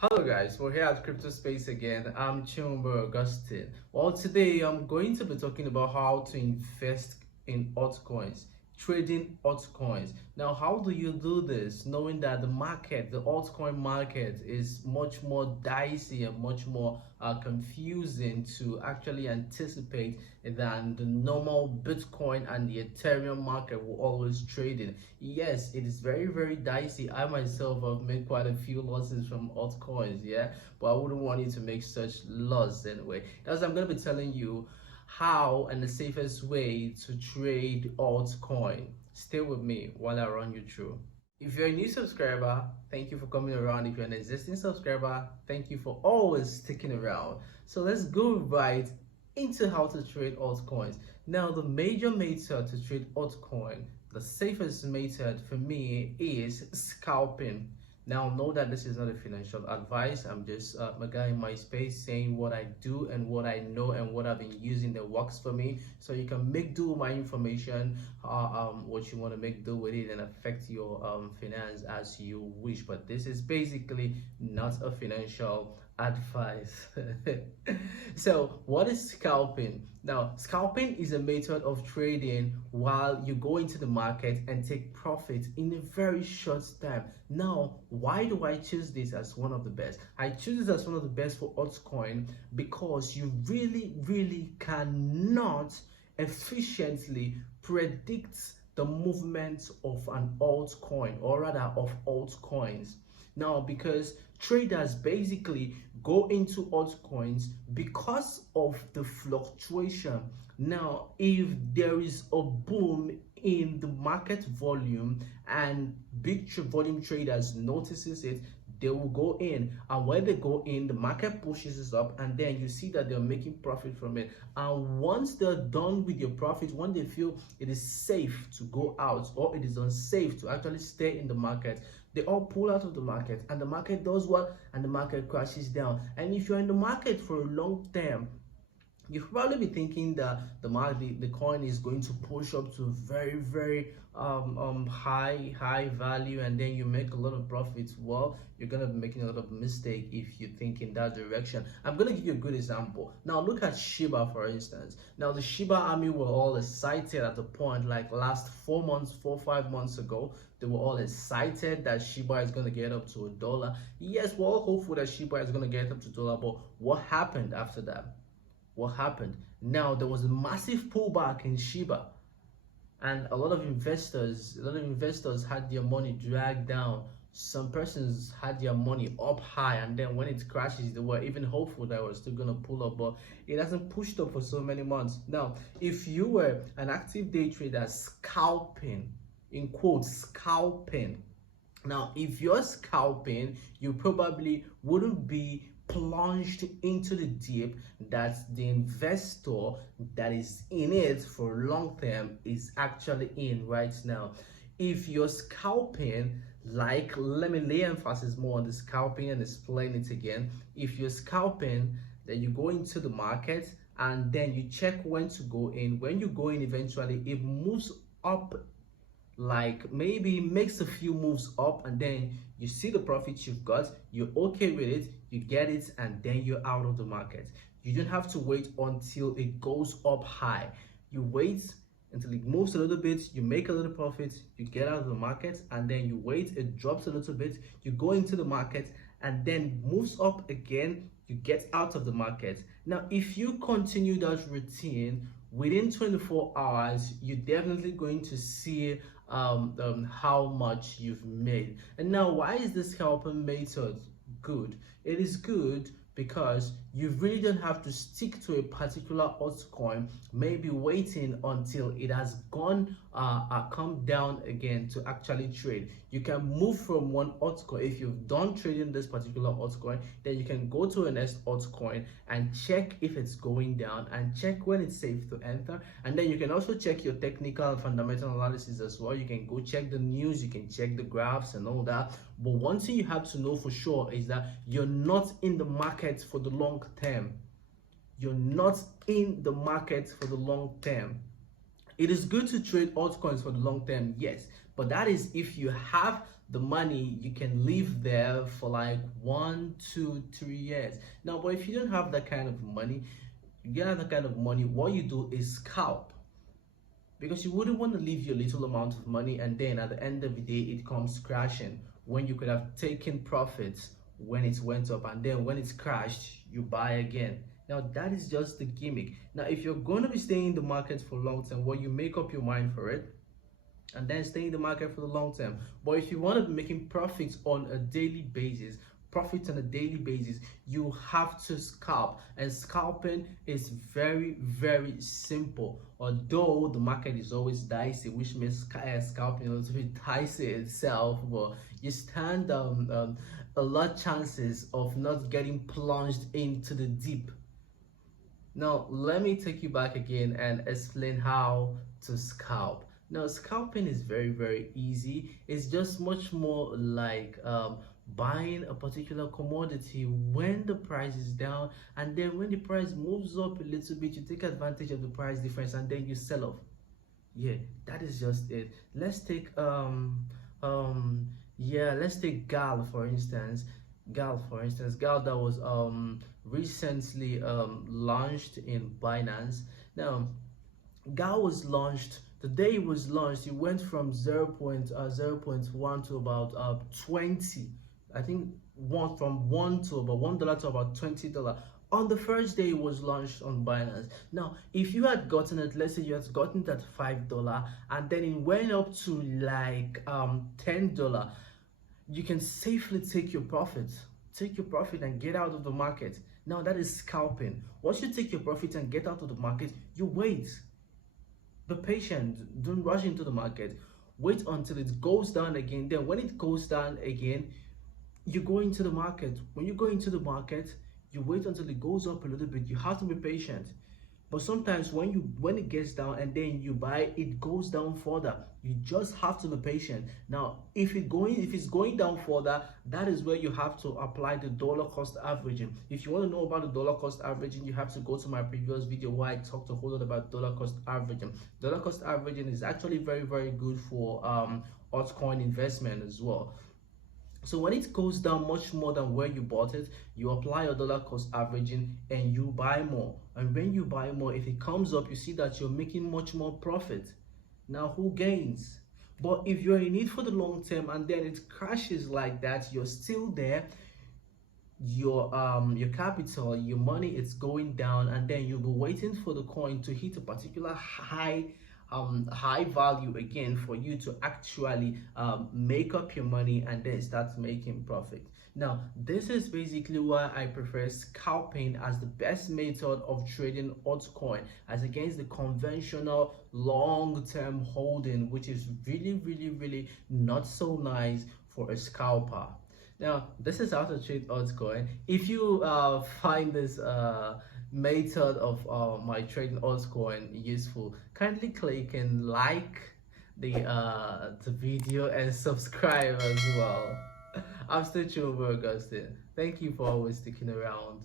Hello guys, we're here at Crypto Space again. I'm Chumbo Augustine. Well, today I'm going to be talking about how to invest in altcoins, trading altcoins. Now, how do you do this knowing that the altcoin market is much more dicey and much more confusing to actually anticipate than the normal Bitcoin and the Ethereum market will always trade in? Yes, it is very, very dicey. I myself have made quite a few losses from altcoins, yeah, but I wouldn't want you to make such loss anyway. That's I'm going to be telling you how and the safest way to trade altcoin. Stay with me while I run you through. If you're a new subscriber, thank you for coming around. If you're an existing subscriber, thank you for always sticking around. So let's go right into how to trade altcoins. Now, the major method to trade altcoin, the safest method for me is scalping. Now, know that this is not a financial advice. I'm just a guy in my space saying what I do and what I know and what I've been using that works for me. So you can make do with my information, what you want to make do with it, and affect your finance as you wish. But this is basically not a financial advice. So what is scalping? Now, scalping is a method of trading while you go into the market and take profit in a very short time. Now, why do I choose this as one of the best? I choose this as one of the best for altcoin because you really cannot efficiently predict the movement of an altcoin, or rather of altcoins. Now, because traders basically go into altcoins because of the fluctuation. Now, if there is a boom in the market volume and big volume traders notices it, they will go in, and when they go in, the market pushes it up, and then you see that they're making profit from it. And once they're done with your profit, when they feel it is safe to go out or it is unsafe to actually stay in the market, they all pull out of the market, and the market does what? And the market crashes down. And if you're in the market for a long term, you probably be thinking that the coin is going to push up to very high value, and then you make a lot of profits. Well, you're gonna be making a lot of mistake if you think in that direction. I'm gonna give you a good example. Now look at Shiba, for instance. Now the Shiba army were all excited at the point, like last 4 5 months ago. They were all excited that Shiba is going to get up to $1. Yes, we're all hopeful that Shiba is going to get up to $1, but what happened after that? What happened? Now there was a massive pullback in Shiba, and a lot of investors had their money dragged down. Some persons had their money up high, and then when it crashes, they were even hopeful that it was still gonna pull up, but it hasn't pushed up for so many months. Now, if you were an active day trader scalping, in quotes, scalping. Now, if you're scalping, you probably wouldn't be plunged into the deep that the investor that is in it for long term is actually in right now. If you're scalping, like, let me lay emphasis more on the scalping and explain it again. If you're scalping, then you go into the market and then you check when to go in. When you go in, eventually it moves up, like maybe makes a few moves up, and then you see the profits you've got, you're okay with it, you get it, and then you're out of the market. You don't have to wait until it goes up high. You wait until it moves a little bit, you make a little profit, you get out of the market, and then you wait, it drops a little bit, you go into the market, and then moves up again, you get out of the market. Now, if you continue that routine within 24 hours, you're definitely going to see how much you've made. And now, why is this scalping method good? It is good because you really don't have to stick to a particular altcoin, maybe waiting until it has gone come down again to actually trade. You can move from one altcoin. If you've done trading this particular altcoin, then you can go to a next altcoin and check if it's going down and check when it's safe to enter. And then you can also check your technical and fundamental analysis as well. You can go check the news, you can check the graphs and all that. But one thing you have to know for sure is that you're not in the market for the long term. You're not in the market for the long term. It is good to trade altcoins for the long term, yes, but that is if you have the money you can live there for like 1, 2, 3 years. Now, but if you don't have that kind of money, you get that kind of money, what you do is scalp, because you wouldn't want to leave your little amount of money and then at the end of the day it comes crashing, when you could have taken profits when it went up, and then when it's crashed you buy again. Now that is just the gimmick. Now if you're going to be staying in the market for long term, well, you make up your mind for it and then stay in the market for the long term. But if you want to be making profits on a daily basis, you have to scalp. And scalping is very, very simple. Although the market is always dicey, which makes scalping a little bit dicey itself, but you stand a lot chances of not getting plunged into the deep. Now let me take you back again and explain how to scalp. Now scalping is very, very easy. It's just much more like buying a particular commodity when the price is down, and then when the price moves up a little bit you take advantage of the price difference and then you sell off. Yeah, that is just it. Let's take let's take gal that was recently launched in Binance. Now gal was launched, the day it was launched it went from 0.1 to about 20. I think from $1 to about $1 to about $20 on the first day it was launched on Binance. Now if you had gotten it, let's say you had gotten it at $5 and then it went up to like $10, you can safely take your profit and get out of the market. Now that is scalping. Once you take your profit and get out of the market, you wait. Be patient, don't rush into the market. Wait until it goes down again. Then when it goes down again, you go into the market. When you go into the market, you wait until it goes up a little bit. You have to be patient. But sometimes when it gets down and then you buy, it goes down further. You just have to be patient. Now if it's going down further, that is where you have to apply the dollar cost averaging. If you want to know about the dollar cost averaging, you have to go to my previous video where I talked a whole lot about dollar cost averaging. Dollar cost averaging is actually very, very good for altcoin investment as well. So when it goes down much more than where you bought it, you apply your dollar cost averaging and you buy more. And when you buy more, if it comes up, you see that you're making much more profit. Now who gains? But if you're in it for the long term and then it crashes like that, you're still there, your capital, your money is going down, and then you'll be waiting for the coin to hit a particular high value again for you to actually make up your money and then start making profit. Now this is basically why I prefer scalping as the best method of trading altcoin as against the conventional long-term holding, which is really, really, really not so nice for a scalper. Now this is how to trade altcoin. If you find this method of my trading altcoin useful, kindly click and like the video and subscribe as well. I'm still Chumbo Augustine. Thank you for always sticking around.